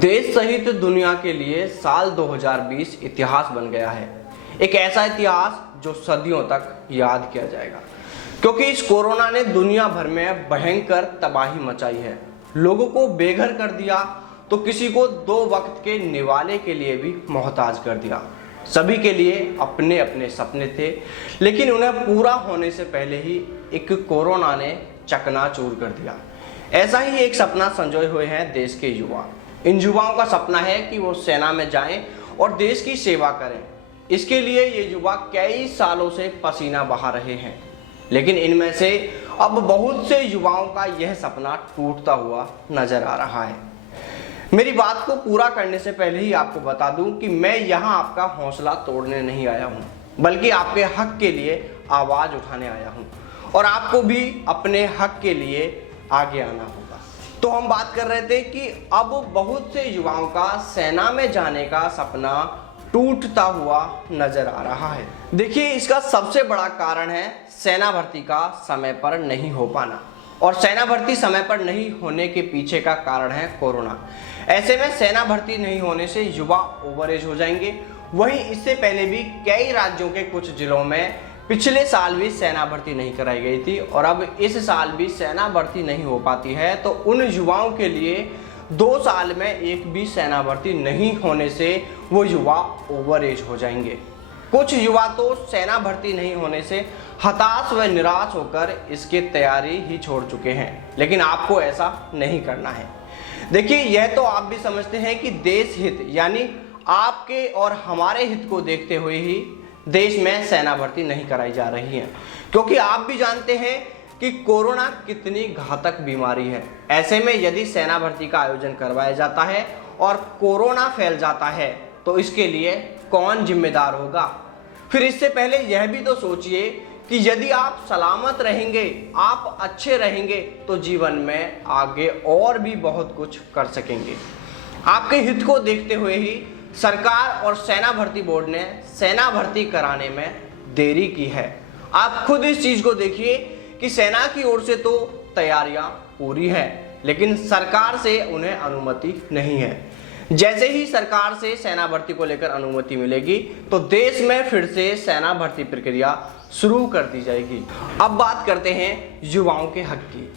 देश सहित दुनिया के लिए साल 2020 इतिहास बन गया है। एक ऐसा इतिहास जो सदियों तक याद किया जाएगा, क्योंकि इस कोरोना ने दुनिया भर में भयंकर तबाही मचाई है। लोगों को बेघर कर दिया तो किसी को दो वक्त के निवाले के लिए भी मोहताज कर दिया। सभी के लिए अपने अपने सपने थे, लेकिन उन्हें पूरा होने से पहले ही एक कोरोना ने चकनाचूर कर दिया। ऐसा ही एक सपना संजोए हुए हैं देश के युवा। इन युवाओं का सपना है कि वो सेना में जाएं और देश की सेवा करें। इसके लिए ये युवा कई सालों से पसीना बहा रहे हैं, लेकिन इनमें से अब बहुत से युवाओं का यह सपना टूटता हुआ नजर आ रहा है। मेरी बात को पूरा करने से पहले ही आपको बता दूं कि मैं यहाँ आपका हौसला तोड़ने नहीं आया हूँ, बल्कि आपके हक के लिए आवाज उठाने आया हूँ और आपको भी अपने हक के लिए आगे आना होगा। तो हम बात कर रहे थे कि अब बहुत से युवाओं का सेना में जाने का सपना टूटता हुआ नजर आ रहा है। देखिए, इसका सबसे बड़ा कारण है सेना भर्ती का समय पर नहीं हो पाना, और सेना भर्ती समय पर नहीं होने के पीछे का कारण है कोरोना। ऐसे में सेना भर्ती नहीं होने से युवा ओवरएज हो जाएंगे। वहीं इससे पहले भी कई राज्यों के कुछ जिलों में पिछले साल भी सेना भर्ती नहीं कराई गई थी, और अब इस साल भी सेना भर्ती नहीं हो पाती है। तो उन युवाओं के लिए 2 साल में एक भी सेना भर्ती नहीं होने से वो युवा ओवरएज हो जाएंगे। कुछ युवा तो सेना भर्ती नहीं होने से हताश व निराश होकर इसकी तैयारी ही छोड़ चुके हैं, लेकिन आपको ऐसा नहीं करना है। देखिए, यह तो आप भी समझते हैं कि देश हित यानी आपके और हमारे हित को देखते हुए ही देश में सेना भर्ती नहीं कराई जा रही है, क्योंकि आप भी जानते हैं कि कोरोना कितनी घातक बीमारी है। ऐसे में यदि सेना भर्ती का आयोजन करवाया जाता है और कोरोना फैल जाता है तो इसके लिए कौन जिम्मेदार होगा। फिर इससे पहले यह भी तो सोचिए कि यदि आप सलामत रहेंगे, आप अच्छे रहेंगे, तो जीवन में आगे और भी बहुत कुछ कर सकेंगे। आपके हित को देखते हुए ही सरकार और सेना भर्ती बोर्ड ने सेना भर्ती कराने में देरी की है। आप खुद इस चीज को देखिए कि सेना की ओर से तो तैयारियां पूरी हैं, लेकिन सरकार से उन्हें अनुमति नहीं है। जैसे ही सरकार से सेना भर्ती को लेकर अनुमति मिलेगी तो देश में फिर से सेना भर्ती प्रक्रिया शुरू कर दी जाएगी। अब बात करते हैं युवाओं के हक की।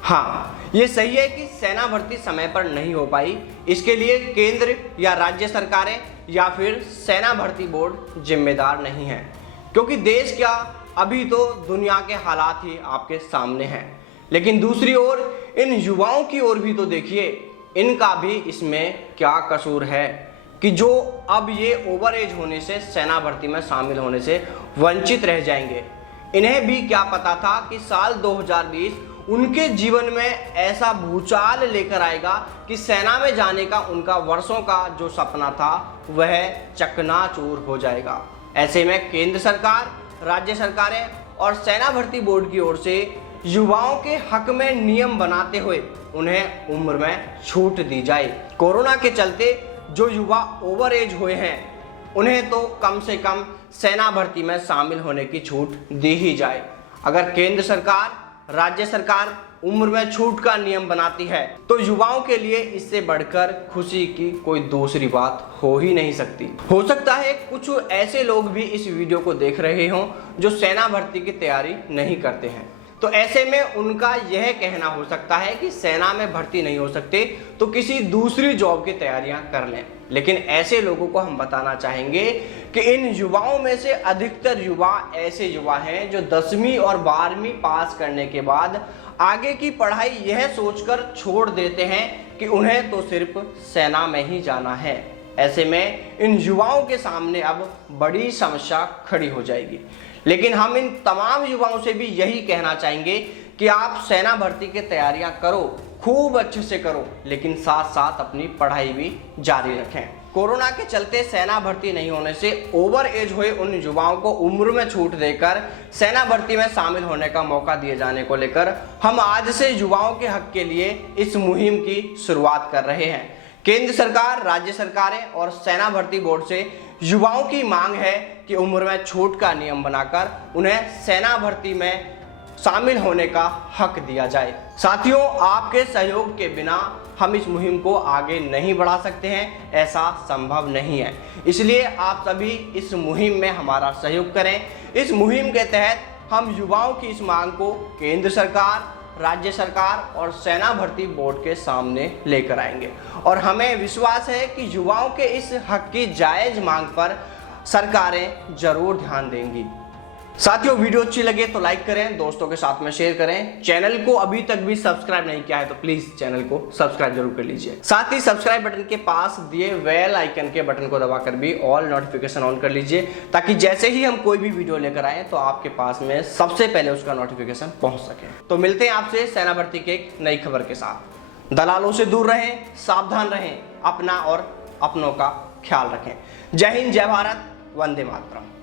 हाँ, ये सही है कि सेना भर्ती समय पर नहीं हो पाई। इसके लिए केंद्र या राज्य सरकारें या फिर सेना भर्ती बोर्ड जिम्मेदार नहीं है, क्योंकि देश क्या, अभी तो दुनिया के हालात ही आपके सामने हैं। लेकिन दूसरी ओर इन युवाओं की ओर भी तो देखिए, इनका भी इसमें क्या कसूर है कि जो अब ये ओवरएज होने से, सेना भर्ती में शामिल होने से वंचित रह जाएंगे। इन्हें भी क्या पता था कि साल 2020 उनके जीवन में ऐसा भूचाल लेकर आएगा कि सेना में जाने का उनका वर्षों का जो सपना था वह चकनाचूर हो जाएगा। ऐसे में केंद्र सरकार, राज्य सरकारें और सेना भर्ती बोर्ड की ओर से युवाओं के हक में नियम बनाते हुए उन्हें उम्र में छूट दी जाए। कोरोना के चलते जो युवा ओवरएज हुए हैं उन्हें तो कम से कम सेना भर्ती में शामिल होने की छूट दी ही जाए। अगर केंद्र सरकार, राज्य सरकार उम्र में छूट का नियम बनाती है तो युवाओं के लिए इससे बढ़कर खुशी की कोई दूसरी बात हो ही नहीं सकती। हो सकता है कुछ ऐसे लोग भी इस वीडियो को देख रहे हों जो सेना भर्ती की तैयारी नहीं करते हैं, तो ऐसे में उनका यह कहना हो सकता है कि सेना में भर्ती नहीं हो सकते तो किसी दूसरी जॉब की तैयारियां कर लें। लेकिन ऐसे लोगों को हम बताना चाहेंगे कि इन युवाओं में से अधिकतर युवा ऐसे युवा हैं जो 10वीं और 12वीं पास करने के बाद आगे की पढ़ाई यह सोचकर छोड़ देते हैं कि उन्हें तो सिर्फ सेना में ही जाना है। ऐसे में इन युवाओं के सामने अब बड़ी समस्या खड़ी हो जाएगी। लेकिन हम इन तमाम युवाओं से भी यही कहना चाहेंगे कि आप सेना भर्ती की तैयारियां करो, खूब अच्छे से करो, लेकिन साथ साथ अपनी पढ़ाई भी जारी रखें। कोरोना के चलते सेना भर्ती नहीं होने से ओवर एज हुए उन युवाओं को उम्र में छूट देकर सेना भर्ती में शामिल होने का मौका दिए जाने को लेकर हम आज से युवाओं के हक के लिए इस मुहिम की शुरुआत कर रहे हैं। केंद्र सरकार, राज्य सरकारें और सेना भर्ती बोर्ड से युवाओं की मांग है कि उम्र में छूट का नियम बनाकर उन्हें सेना भर्ती में शामिल होने का हक दिया जाए। साथियों, आपके सहयोग के बिना हम इस मुहिम को आगे नहीं बढ़ा सकते हैं, ऐसा संभव नहीं है। इसलिए आप सभी इस मुहिम में हमारा सहयोग करें। इस मुहिम के तहत हम युवाओं की इस मांग को केंद्र सरकार, राज्य सरकार और सेना भर्ती बोर्ड के सामने लेकर आएंगे और हमें विश्वास है कि युवाओं के इस हक की जायज मांग पर सरकारें जरूर ध्यान देंगी। साथियों, वीडियो अच्छी लगे तो लाइक करें, दोस्तों के साथ में शेयर करें। चैनल को अभी तक भी सब्सक्राइब नहीं किया है तो प्लीज चैनल को सब्सक्राइब जरूर कर लीजिए। साथ ही सब्सक्राइब बटन के पास दिए बेल आइकन के बटन को दबाकर भी ऑल नोटिफिकेशन ऑन कर लीजिए, ताकि जैसे ही हम कोई भी वीडियो लेकर आए तो आपके पास में सबसे पहले उसका नोटिफिकेशन पहुंच सके। तो मिलते हैं आपसे सेना भर्ती के एक नई खबर के साथ। दलालों से दूर रहें, सावधान रहें, अपना और अपनों का ख्याल रखें। जय हिंद, जय भारत, वंदे मातरम।